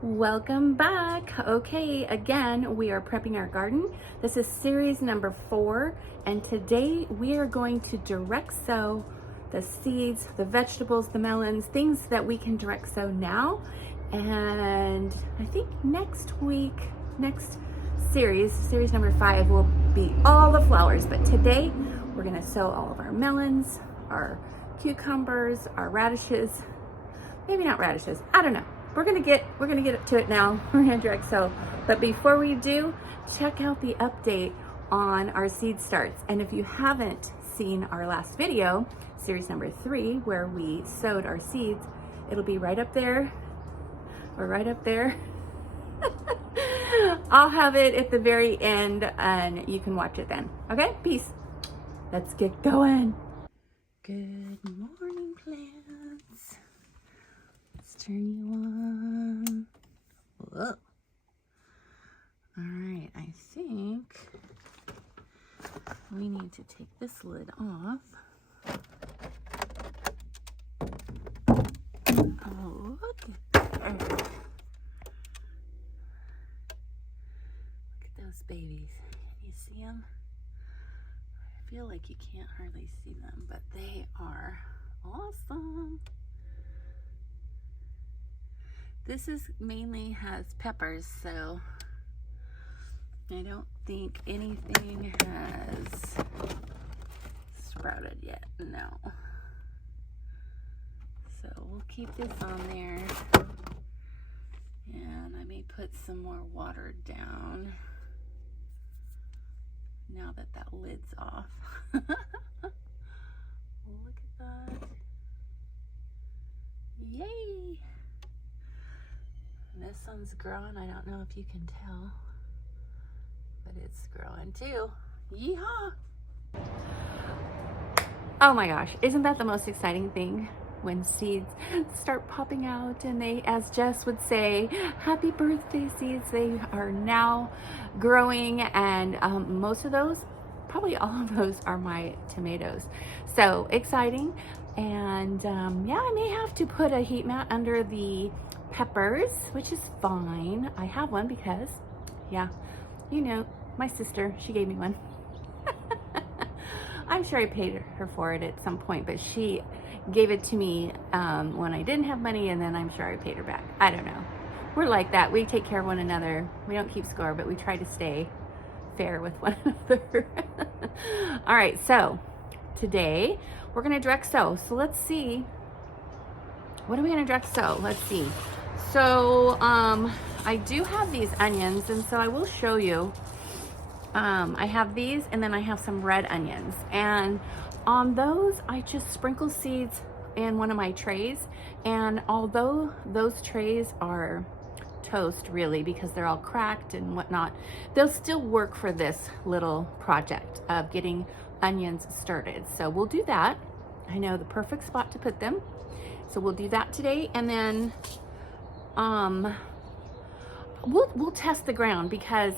Welcome back. Okay, again, we are prepping our garden. This is series number 4, and today we are going to direct sow the seeds, the vegetables, the melons, things that we can direct sow now. And I think next series number 5 will be all the flowers. But today we're gonna sow all of our melons, our cucumbers, our radishes, maybe not radishes, I don't know. We're gonna get to it now. We're gonna direct sow. But before we do, check out the update on our seed starts. And if you haven't seen our last video, series number 3, where we sowed our seeds, it'll be right up there, or right up there. I'll have it at the very end and you can watch it then. Okay, peace. Let's get going. Good morning, plants. Turn you on. Whoa. All right, I think we need to take this lid off. Oh, look at there. Look at those babies. Can you see them? I feel like you can't hardly see them, but they are awesome. This mainly has peppers, so I don't think anything has sprouted yet, no. So we'll keep this on there, and I may put some more water down now that that lid's off. Look at that. Yay! This one's growing. I don't know if you can tell, but it's growing too. Yeehaw! Oh my gosh, isn't that the most exciting thing? When seeds start popping out and they, as Jess would say, happy birthday seeds, they are now growing, and most of those, probably all of those, are my tomatoes. So exciting. And yeah, I may have to put a heat mat under the peppers, which is fine. I have one because, yeah, you know, my sister, she gave me one. I'm sure I paid her for it at some point, but she gave it to me when I didn't have money, and then I'm sure I paid her back. I don't know. We're like that. We take care of one another. We don't keep score, but we try to stay fair with one another. All right, so today we're going to direct sow. So let's see. What are we going to direct sow? Let's see. So I do have these onions, and so I will show you. I have these, and then I have some red onions, and on those I just sprinkle seeds in one of my trays. And although those trays are toast really, because they're all cracked and whatnot, they'll still work for this little project of getting onions started. So we'll do that. I know the perfect spot to put them, so we'll do that today. And then we'll test the ground, because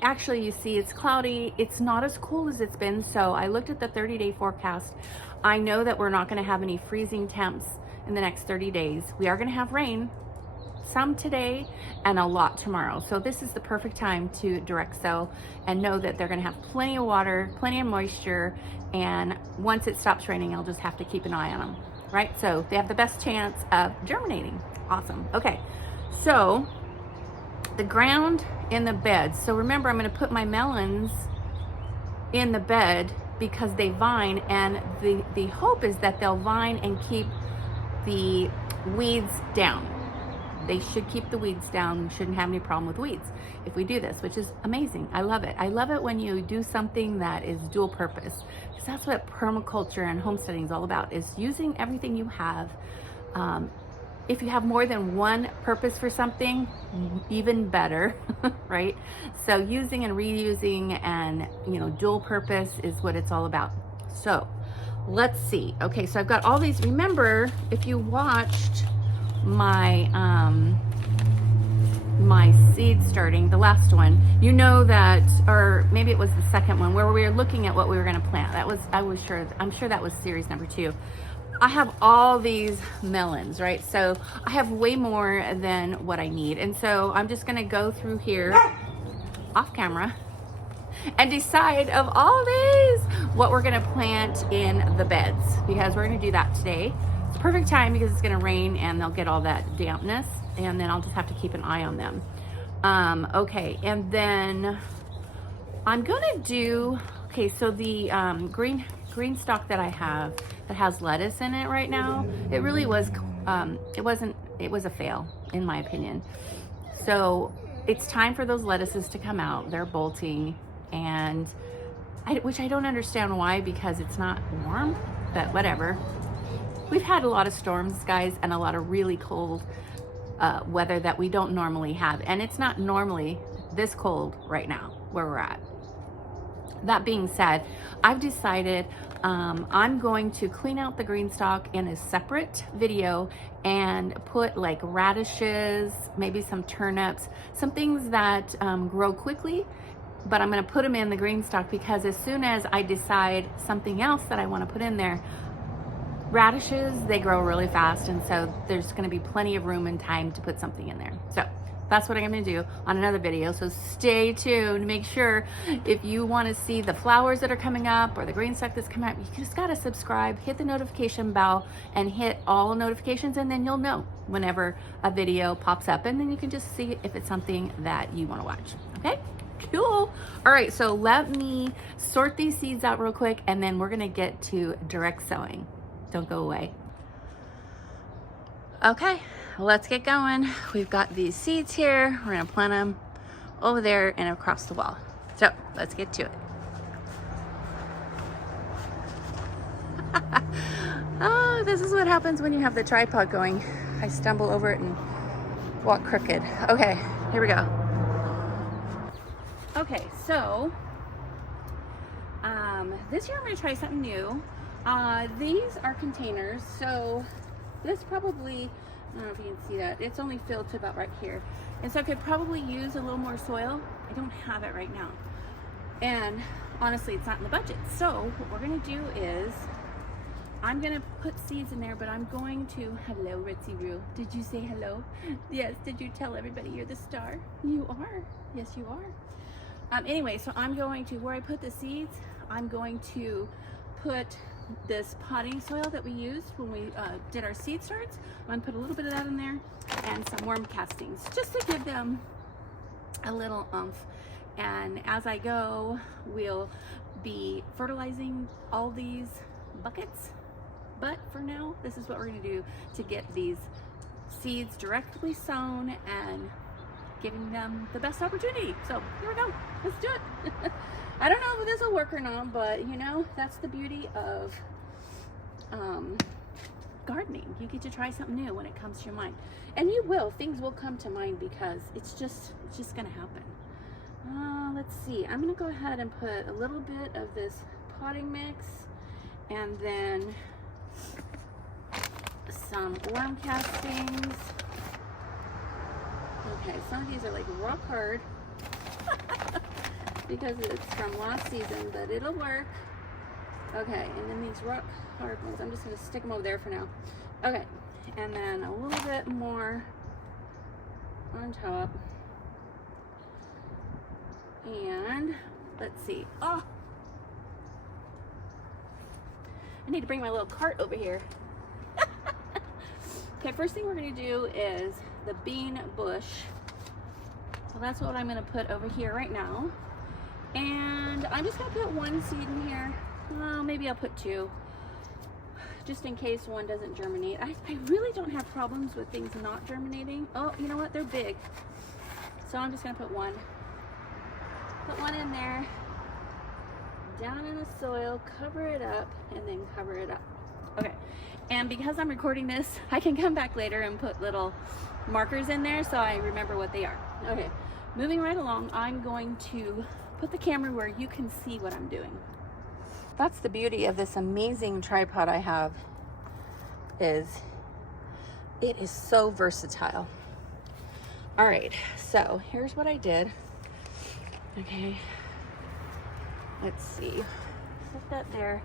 actually, you see, it's cloudy. It's not as cool as it's been. So I looked at the 30-day forecast. I know that we're not going to have any freezing temps in the next 30 days. We are going to have rain, some today and a lot tomorrow. So this is the perfect time to direct sow, and know that they're going to have plenty of water, plenty of moisture. And once it stops raining, I'll just have to keep an eye on them, right? So they have the best chance of germinating. Awesome. Okay. So the ground in the bed. So remember, I'm going to put my melons in the bed because they vine, and the hope is that they'll vine and keep the weeds down. They should keep the weeds down. We shouldn't have any problem with weeds if we do this, which is amazing. I love it. I love it when you do something that is dual purpose, because that's what permaculture and homesteading is all about, is using everything you have. If you have more than one purpose for something, even better, right? So using and reusing and, you know, dual purpose is what it's all about. So let's see. Okay, so I've got all these. Remember, if you watched my my seed starting, the last one, you know that, or maybe it was the second one, where we were looking at what we were going to plant. I'm sure that was series number 2. I have all these melons, right? So I have way more than what I need. And so I'm just gonna go through here off camera and decide of all these what we're gonna plant in the beds, because we're gonna do that today. It's perfect time because it's gonna rain and they'll get all that dampness, and then I'll just have to keep an eye on them. Okay, and then I'm gonna do, okay, so the green stalk that I have that has lettuce in it right now, it really was, it was a fail in my opinion. So it's time for those lettuces to come out. They're bolting, and which I don't understand why, because it's not warm, but whatever. We've had a lot of storms, guys, and a lot of really cold weather that we don't normally have, and it's not normally this cold right now where we're at. That being said, I've decided I'm going to clean out the green stalk in a separate video and put like radishes, maybe some turnips, some things that grow quickly, but I'm going to put them in the green stalk, because as soon as I decide something else that I want to put in there, radishes, they grow really fast, and so there's going to be plenty of room and time to put something in there. So that's what I'm going to do on another video. So stay tuned. Make sure if you want to see the flowers that are coming up or the green stuff that's coming up, you just got to subscribe, hit the notification bell, and hit all notifications, and then you'll know whenever a video pops up, and then you can just see if it's something that you want to watch. Okay? Cool. All right, so let me sort these seeds out real quick, and then we're going to get to direct sowing. Don't go away. Okay, let's get going. We've got these seeds here. We're gonna plant them over there and across the wall. So let's get to it. Oh, this is what happens when you have the tripod going. I stumble over it and walk crooked. Okay, here we go. Okay, so this year I'm gonna try something new. These are containers, so this probably, I don't know if you can see that, it's only filled to about right here. And so I could probably use a little more soil. I don't have it right now. And honestly, it's not in the budget. So what we're gonna do is, I'm gonna put seeds in there, but I'm going to, hello Ritzy Roo. Did you say hello? Yes, did you tell everybody you're the star? You are, yes you are. Anyway, so I'm going to, where I put the seeds, I'm going to put this potting soil that we used when we did our seed starts. I'm gonna put a little bit of that in there and some worm castings just to give them a little oomph. And as I go, we'll be fertilizing all these buckets. But for now, this is what we're gonna do to get these seeds directly sown and giving them the best opportunity. So here we go, let's do it. I don't know if this will work or not, but you know, that's the beauty of gardening. You get to try something new when it comes to your mind. And you will, things will come to mind, because it's just gonna happen. Let's see, I'm gonna go ahead and put a little bit of this potting mix, and then some worm castings. Okay, some of these are like rock hard because it's from last season, but it'll work. Okay, and then these rock hard ones, I'm just gonna stick them over there for now. Okay, and then a little bit more on top. And let's see. Oh, I need to bring my little cart over here. Okay, first thing we're gonna do is the bean bush. So that's what I'm gonna put over here right now. And I'm just gonna put one seed in here. Well, maybe I'll put two, just in case one doesn't germinate. I really don't have problems with things not germinating. Oh, you know what? They're big. So I'm just gonna put one. Put one in there, down in the soil, cover it up, and then cover it up. Okay, and because I'm recording this, I can come back later and put little markers in there so I remember what they are. Okay, moving right along, I'm going to put the camera where you can see what I'm doing. That's the beauty of this amazing tripod I have, is it is so versatile. All right, so here's what I did. Okay, let's see, put that there.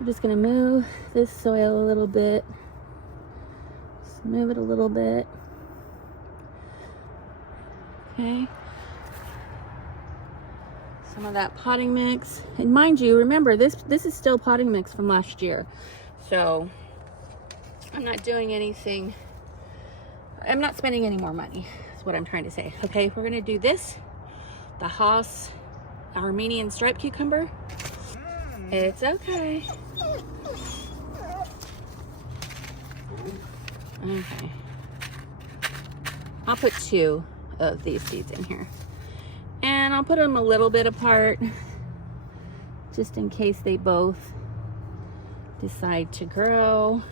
We're just gonna move this soil a little bit. Just move it a little bit. Okay. Some of that potting mix. And mind you, remember, this is still potting mix from last year. So I'm not doing anything. I'm not spending any more money, is what I'm trying to say. Okay, we're gonna do this. The Haas Armenian striped cucumber. It's okay. Okay. I'll put 2 of these seeds in here. And I'll put them a little bit apart, just in case they both decide to grow.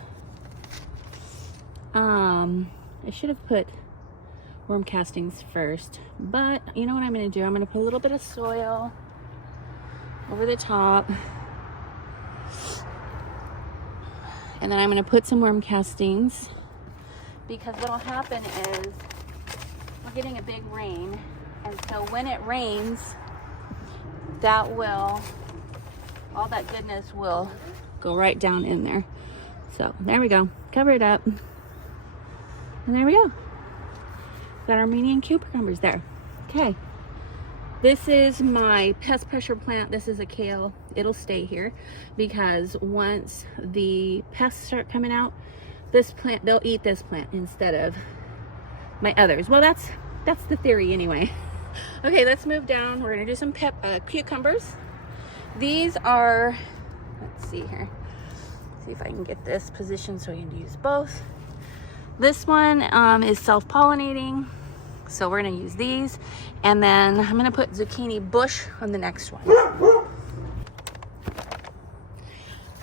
I should have put worm castings first, but you know what I'm going to do? I'm going to put a little bit of soil over the top, and then I'm going to put some worm castings, because what will happen is we're getting a big rain, and so when it rains, that will, all that goodness will go right down in there. So there we go. Cover it up. And there we go. Got Armenian cucumbers there. Okay. This is my pest pressure plant. This is a kale. It'll stay here because once the pests start coming out, this plant, they'll eat this plant instead of my others. Well, that's the theory anyway. Okay, let's move down. We're gonna do some cucumbers. These are, let's see here. See if I can get this positioned so I can use both. This one is self-pollinating, so we're gonna use these. And then I'm gonna put zucchini bush on the next one.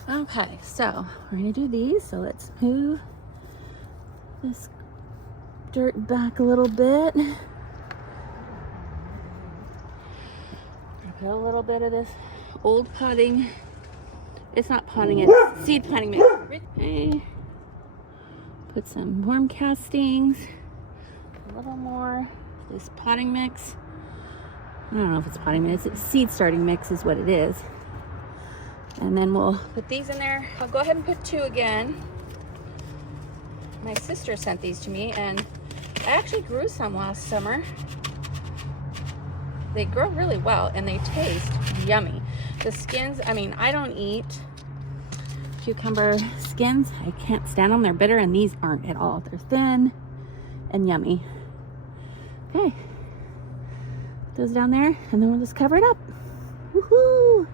Okay, so we're gonna do these. So let's move this dirt back a little bit. Put a little bit of this old potting. It's not potting, it's seed planting mix. Okay. Put some worm castings. A little more. This potting mix. I don't know if it's potting mix. It's seed starting mix is what it is. And then we'll put these in there. I'll go ahead and put 2 again. My sister sent these to me, and I actually grew some last summer. They grow really well and they taste yummy. The skins, I mean, I don't eat cucumber skins. I can't stand them. They're bitter, and these aren't at all. They're thin and yummy. Okay. Put those down there, and then we'll just cover it up. Woohoo!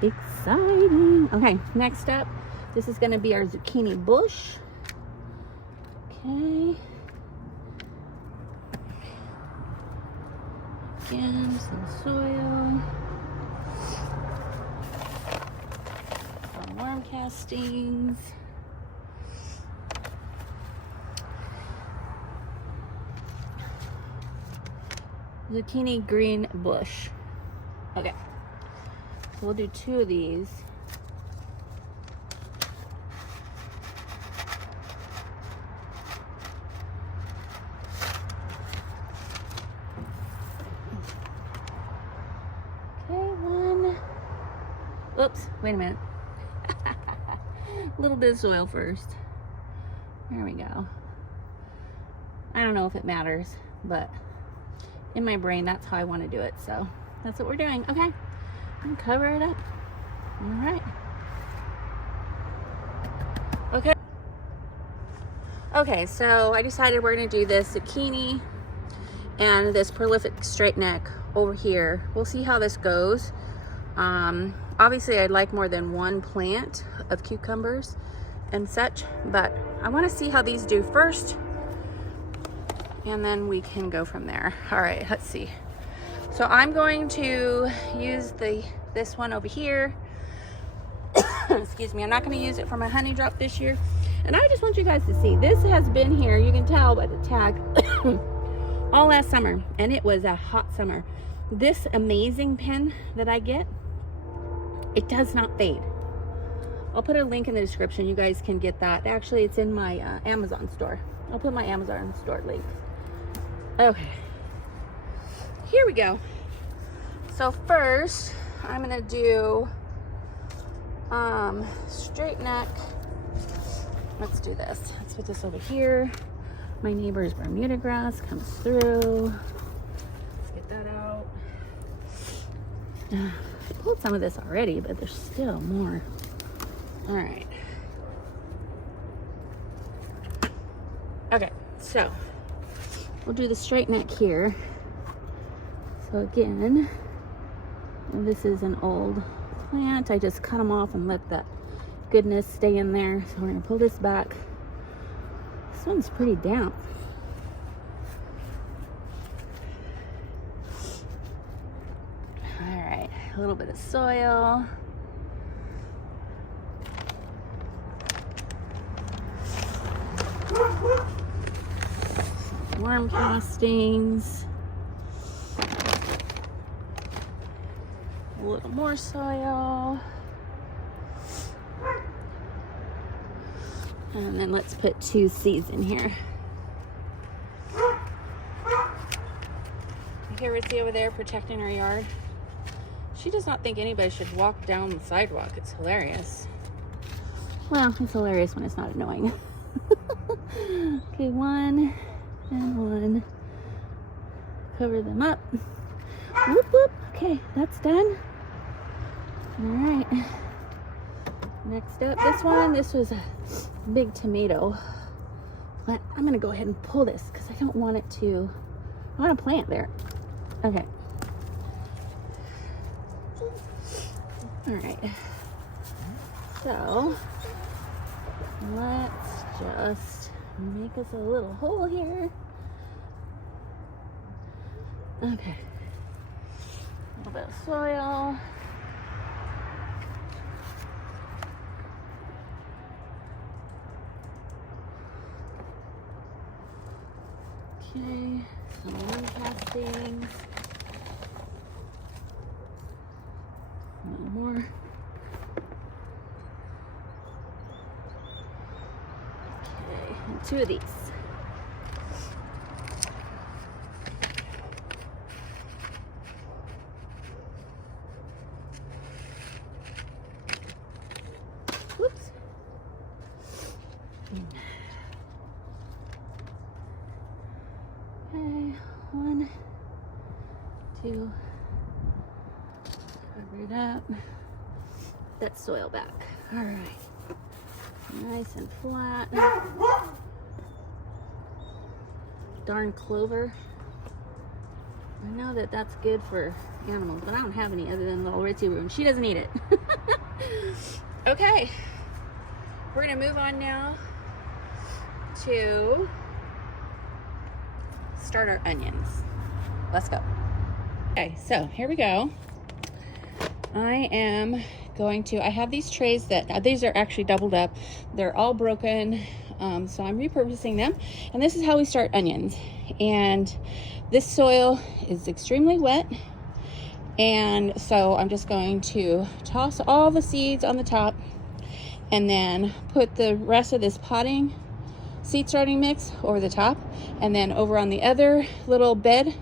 Exciting. Okay, next up, this is going to be our zucchini bush. Okay. Again, some soil, some worm castings, zucchini green bush. Okay, so we'll do 2 of these. Oops, wait a minute. A little bit of soil first. There we go. I don't know if it matters, but in my brain, that's how I want to do it. So that's what we're doing. Okay, and cover it up. All right. Okay. Okay, so I decided we're going to do this zucchini and this prolific straight neck over here. We'll see how this goes. Obviously I'd like more than 1 plant of cucumbers and such, but I want to see how these do first, and then we can go from there. All right, let's see. So I'm going to use this one over here. Excuse me, I'm not going to use it for my honey drop this year. And I just want you guys to see, this has been here, you can tell by the tag, all last summer, and it was a hot summer. This amazing pen that I get, it does not fade. I'll put a link in the description. You guys can get that. Actually, it's in my Amazon store. I'll put my Amazon store link. Okay. Here we go. So first, I'm going to do Straight neck. Let's do this. Let's put this over here. My neighbor's Bermuda grass comes through. Let's get that out. I pulled some of this already, but there's still more. All right. Okay, so we'll do the straight neck here. So again, this is an old plant. I just cut them off and let that goodness stay in there. So we're gonna pull this back. This one's pretty damp. All right, a little bit of soil. Worm castings. A little more soil. And then let's put 2 seeds in here. You hear Ritzy over there protecting her yard? She does not think anybody should walk down the sidewalk. It's hilarious. Well, it's hilarious when it's not annoying. Okay, 1 and 1. Cover them up. Whoop, whoop. Okay, that's done. All right. Next up, this was a big tomato. But I'm gonna go ahead and pull this because I don't want it to, I want a plant there. Okay. All right. So let's just make us a little hole here. Okay. A little bit of soil. Okay, some worm castings. A little more. Okay, and 2 of these. Whoops. Okay, 1, 2. Cover it up. That soil back. All right. Nice and flat. Darn clover. I know that that's good for animals, but I don't have any other than little Ritzy Room. She doesn't eat it. Okay. We're gonna move on now to start our onions. Let's go. Okay, so here we go. I am going to, I have these trays that, these are actually doubled up. They're all broken, so I'm repurposing them. And this is how we start onions. And this soil is extremely wet. And so I'm just going to toss all the seeds on the top and then put the rest of this potting seed starting mix over the top. And then over on the other little bed,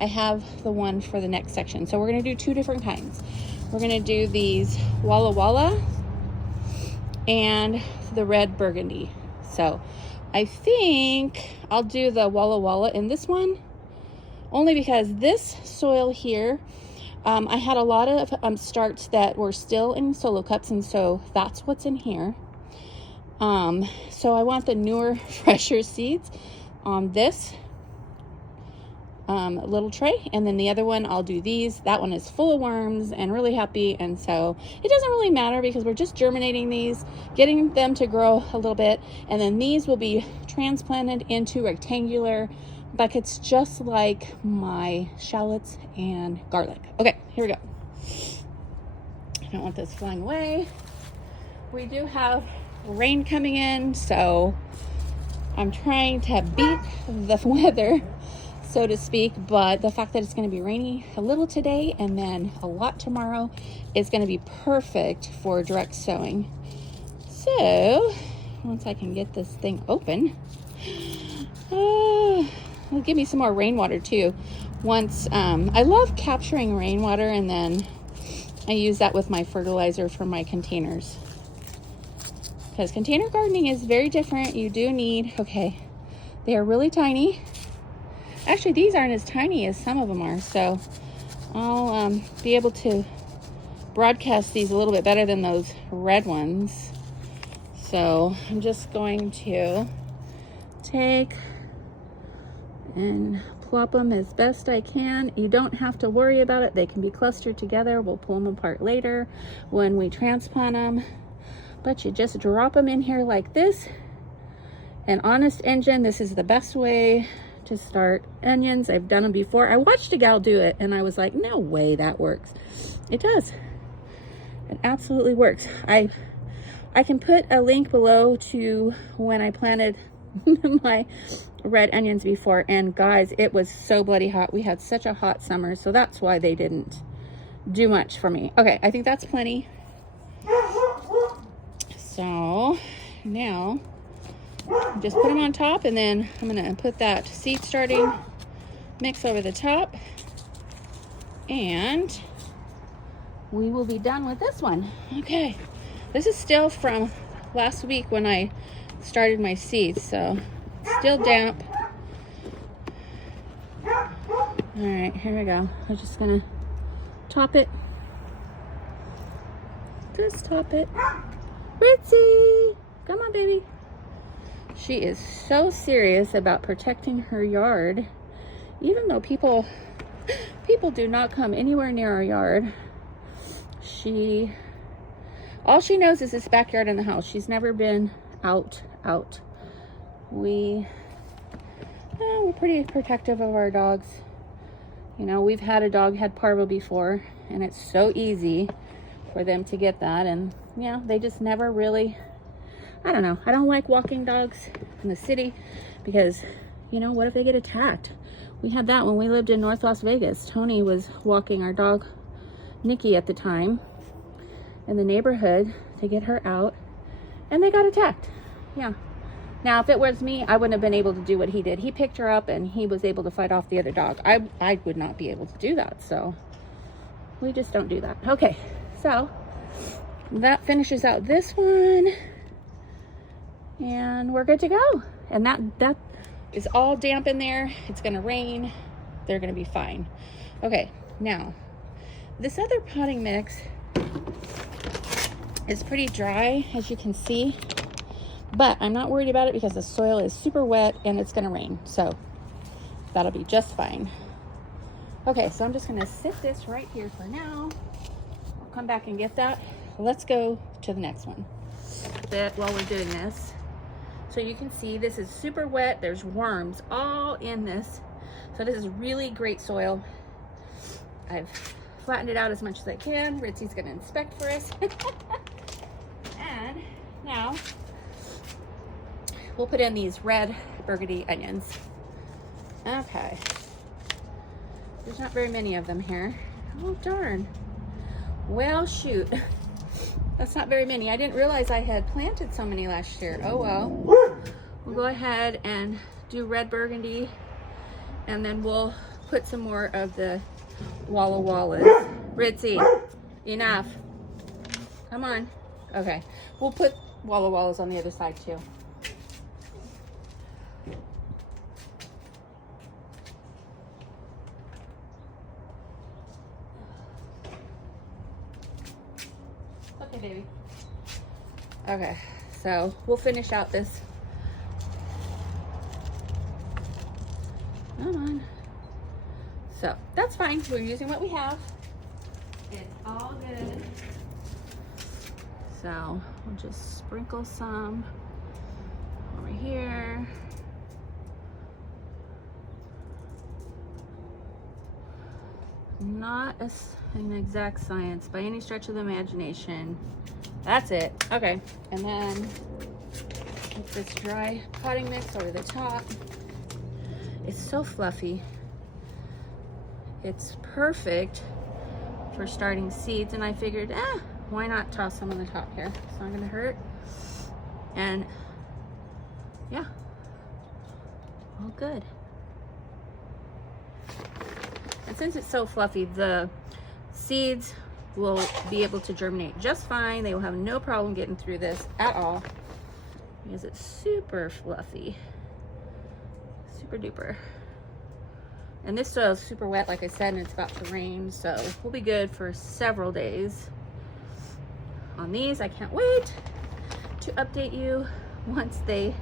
I have the one for the next section. So we're gonna do 2 different kinds. We're gonna do these Walla Walla and the red burgundy. So I think I'll do the Walla Walla in this one, only because this soil here, I had a lot of starts that were still in solo cups, and so that's what's in here. So I want the newer, fresher seeds on this little tray, and then the other one I'll do these. That one is full of worms and really happy, and so it doesn't really matter because we're just germinating these, getting them to grow a little bit, and then these will be transplanted into rectangular buckets just like my shallots and garlic. Okay, here we go. I don't want this flying away. We do have rain coming in, so I'm trying to beat the weather, so to speak, but the fact that it's going to be rainy a little today and then a lot tomorrow is going to be perfect for direct sowing. So once I can get this thing open, it'll give me some more rainwater too. Once I love capturing rainwater and then I use that with my fertilizer for my containers. Because container gardening is very different. You do need, okay, they are really tiny. Actually, these aren't as tiny as some of them are, so I'll be able to broadcast these a little bit better than those red ones. So I'm just going to take and plop them as best I can. You don't have to worry about it. They can be clustered together. We'll pull them apart later when we transplant them. But you just drop them in here like this. And honest engine, this is the best way to start onions. I've done them before. I watched a gal do it and I was like, no way that works. It does. It absolutely works. I can put a link below to when I planted my red onions before, and guys, it was so bloody hot. We had such a hot summer, so that's why they didn't do much for me. Okay, I think that's plenty. So now just put them on top, and then I'm gonna put that seed starting mix over the top, and we will be done with this one. Okay, this is still from last week when I started my seeds, so still damp. All right, here we go. I'm just gonna top it. Just top it. Ritzy, come on, baby. She is so serious about protecting her yard, even though people do not come anywhere near our yard. All she knows is this backyard and the house. She's never been out. We're pretty protective of our dogs. You know, we've had a dog had parvo before, and it's so easy for them to get that, and yeah, they just never really, I don't know. I don't like walking dogs in the city because, you know, what if they get attacked? We had that when we lived in North Las Vegas. Tony was walking our dog, Nikki, at the time, in the neighborhood to get her out, and they got attacked. Yeah. Now, if it was me, I wouldn't have been able to do what he did. He picked her up and he was able to fight off the other dog. I would not be able to do that, so we just don't do that. Okay, so that finishes out this one, and we're good to go. And that is all damp in there. It's gonna rain. They're gonna be fine. Okay, now this other potting mix is pretty dry, as you can see, but I'm not worried about it because the soil is super wet and it's gonna rain, so that'll be just fine. Okay, so I'm just gonna sit this right here for now. I'll come back and get that. Let's go to the next one while we're doing this. So you can see this is super wet. There's worms all in this. So this is really great soil. I've flattened it out as much as I can. Ritzy's gonna inspect for us. And now we'll put in these red burgundy onions. Okay. There's not very many of them here. Oh, darn. Well, shoot. That's not very many. I didn't realize I had planted so many last year. Oh, well. We'll go ahead and do red burgundy, and then we'll put some more of the Walla Wallas. Ritzy, enough. Come on. Okay. We'll put Walla Wallas on the other side, too. Okay, baby. Okay, so we'll finish out this. Come on. So that's fine. We're using what we have. It's all good. So we'll just sprinkle some over here. Not an exact science by any stretch of the imagination. That's it. Okay, and then put this dry potting mix over the top. It's so fluffy. It's perfect for starting seeds, and I figured, why not toss some on the top here? It's not gonna hurt. And yeah, all good. And since it's so fluffy, the seeds will be able to germinate just fine. They will have no problem getting through this at all because it's super fluffy, super duper. And this soil is super wet, like I said, and it's about to rain, so we'll be good for several days on these. I can't wait to update you once they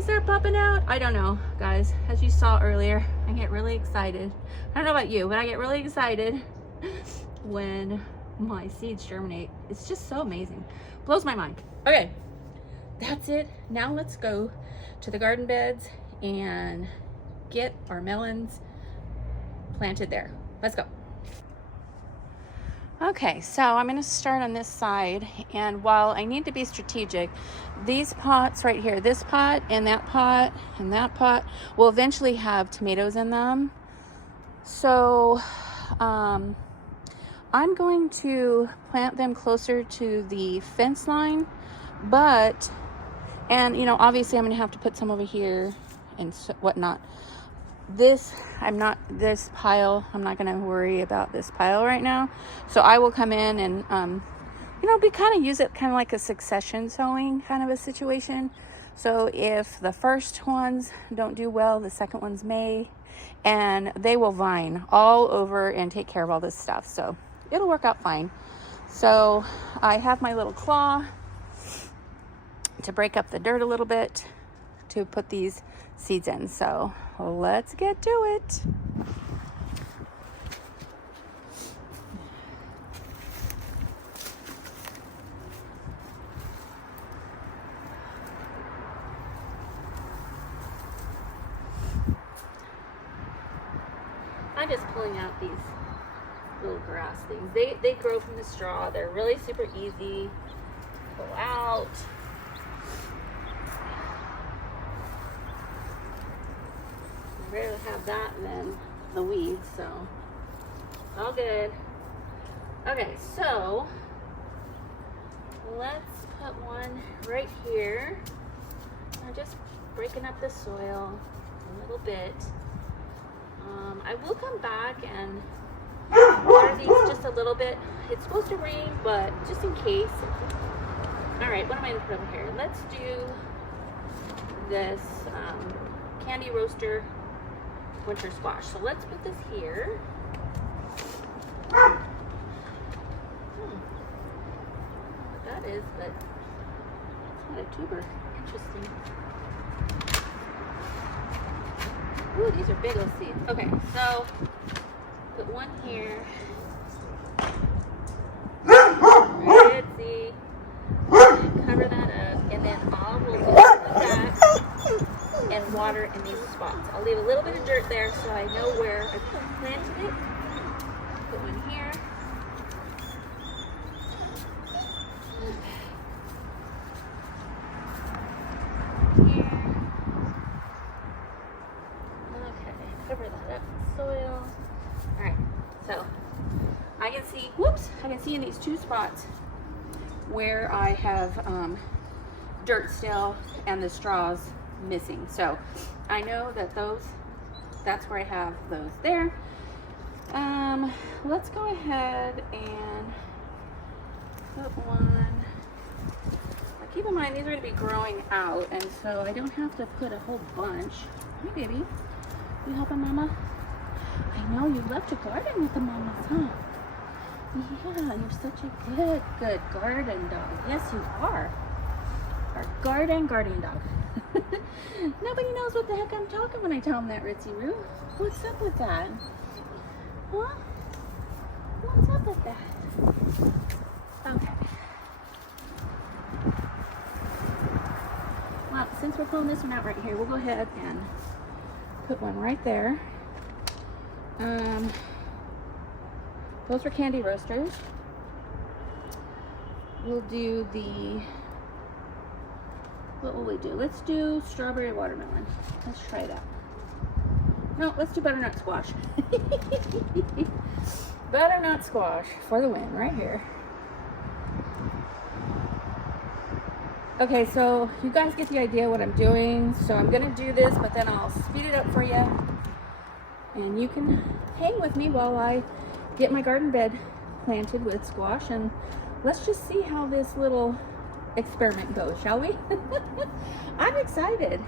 start popping out. I don't know, guys, as you saw earlier, I get really excited. I don't know about you, but I get really excited when my seeds germinate. It's just so amazing. Blows my mind. Okay, that's it. Now let's go to the garden beds and get our melons planted there. Let's go. Okay, so I'm going to start on this side, and while I need to be strategic, these pots right here, this pot and that pot and that pot, will eventually have tomatoes in them. So I'm going to plant them closer to the fence line, and you know, obviously I'm going to have to put some over here and whatnot. This pile, I'm not going to worry about this pile right now. So I will come in and, you know, use it kind of like a succession sowing kind of a situation. So if the first ones don't do well, the second ones may, and they will vine all over and take care of all this stuff. So it'll work out fine. So I have my little claw to break up the dirt a little bit to put these seeds in. So let's get to it. I'm just pulling out these little grass things. They grow from the straw. They're really super easy to pull out. I'd rather have that than the weeds, so all good. Okay, so let's put one right here. I'm just breaking up the soil a little bit. I will come back and water these just a little bit. It's supposed to rain, but just in case. All right, what am I gonna put over here? Let's do this candy roaster winter squash. So let's put this here. What that is, but it's not a tuber. Interesting. Ooh, these are big old seeds. Okay, so put one here. Ritzy. Cover that up, and then I will do that and water in these spots. I'll leave a little bit of dirt there so I know where I planted it. Put one here. Cover that up with soil. All right, so I can see in these two spots where I have dirt still and the straws missing. So I know that that's where I have those there. Let's go ahead and put one. Now keep in mind, these are going to be growing out, and so I don't have to put a whole bunch. Hey, baby. You helping Mama? I know you love to garden with the mamas, huh? Yeah, you're such a good garden dog. Yes, you are. Our guardian dog. Nobody knows what the heck I'm talking when I tell them that, Ritzy Roo. What's up with that? Huh? What's up with that? Okay. Well, since we're pulling this one out right here, we'll go ahead and put one right there. Those are candy roasters. We'll do what will we do? Let's do strawberry watermelon. Let's try that. No, let's do butternut squash. Butternut squash for the win right here. Okay, so you guys get the idea what I'm doing. So I'm gonna do this, but then I'll speed it up for you. And you can hang with me while I get my garden bed planted with squash, and let's just see how this little experiment goes, shall we? I'm excited.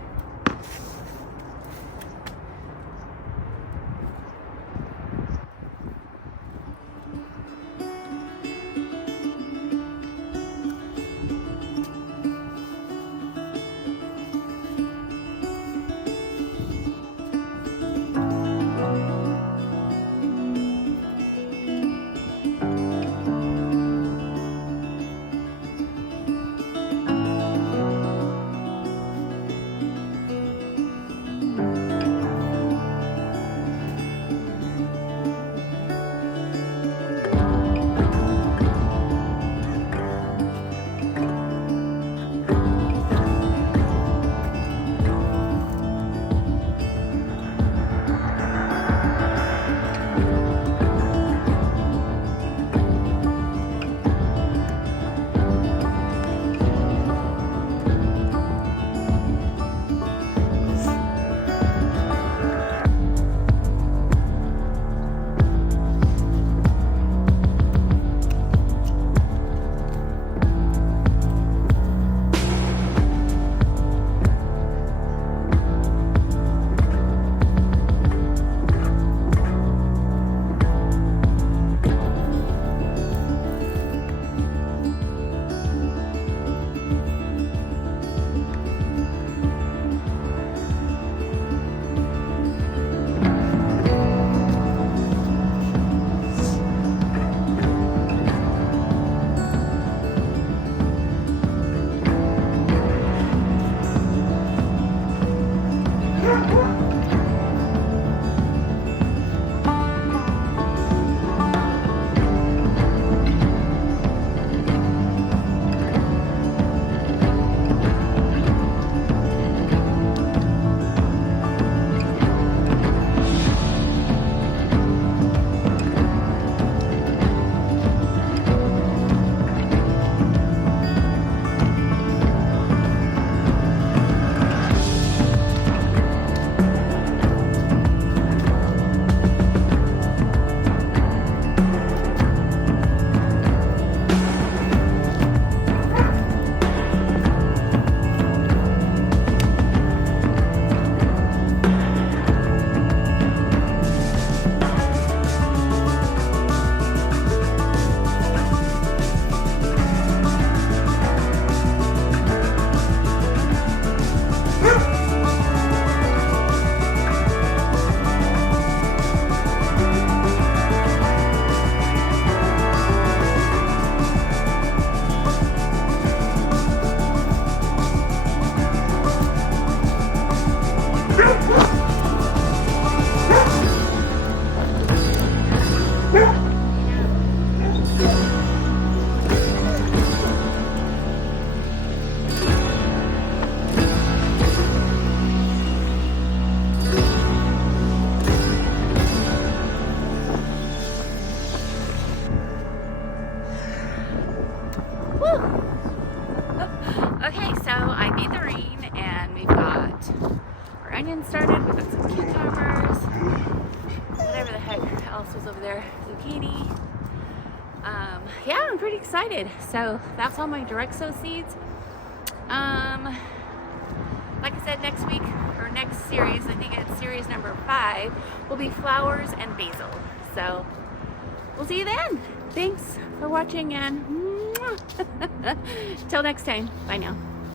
Okay, so I beat the rain and we've got our onions started, we've got some cucumbers, whatever the heck else was over there, zucchini. Yeah, I'm pretty excited. So that's all my direct sow seeds. Like I said, next week, or next series, I think it's series number 5, will be flowers and basil. So we'll see you then. Thanks for watching, and till next time. Bye now.